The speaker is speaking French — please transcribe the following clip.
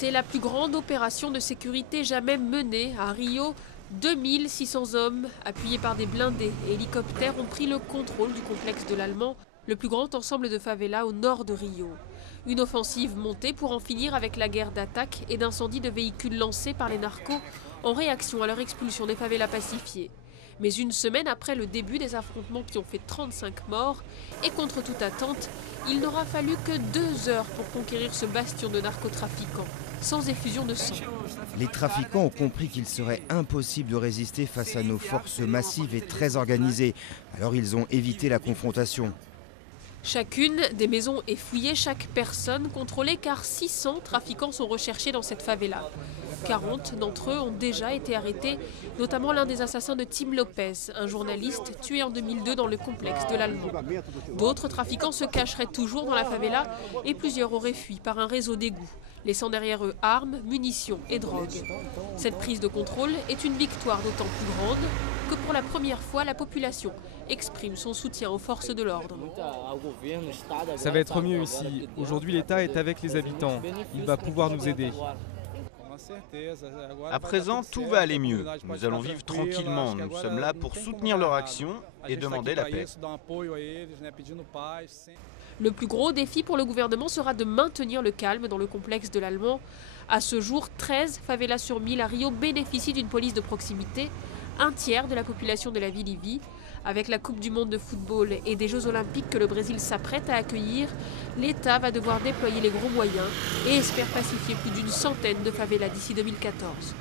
C'est la plus grande opération de sécurité jamais menée à Rio. 2600 hommes, appuyés par des blindés et hélicoptères, ont pris le contrôle du complexe de l'Allemand, le plus grand ensemble de favelas au nord de Rio. Une offensive montée pour en finir avec la guerre d'attaque et d'incendie de véhicules lancés par les narcos en réaction à leur expulsion des favelas pacifiées. Mais une semaine après le début des affrontements qui ont fait 35 morts, et contre toute attente, il n'aura fallu que 2 heures pour conquérir ce bastion de narcotrafiquants, sans effusion de sang. Les trafiquants ont compris qu'il serait impossible de résister face à nos forces massives et très organisées. Alors ils ont évité la confrontation. Chacune des maisons est fouillée, chaque personne contrôlée, car 600 trafiquants sont recherchés dans cette favela. 40 d'entre eux ont déjà été arrêtés, notamment l'un des assassins de Tim Lopez, un journaliste tué en 2002 dans le complexe de l'Allemand. D'autres trafiquants se cacheraient toujours dans la favela et plusieurs auraient fui par un réseau d'égouts, laissant derrière eux armes, munitions et drogues. Cette prise de contrôle est une victoire d'autant plus grande que pour la première fois, la population exprime son soutien aux forces de l'ordre. Ça va être mieux ici. Aujourd'hui, l'État est avec les habitants. Il va pouvoir nous aider. À présent, tout va aller mieux. Nous allons vivre tranquillement. Nous sommes là pour soutenir leur action et demander la paix. Le plus gros défi pour le gouvernement sera de maintenir le calme dans le complexe de l'Allemand. À ce jour, 13 favelas sur 1000 à Rio bénéficient d'une police de proximité. Un tiers de la population de la ville y vit. Avec la Coupe du monde de football et des Jeux olympiques que le Brésil s'apprête à accueillir, l'État va devoir déployer les gros moyens et espère pacifier plus d'100 de favelas d'ici 2014.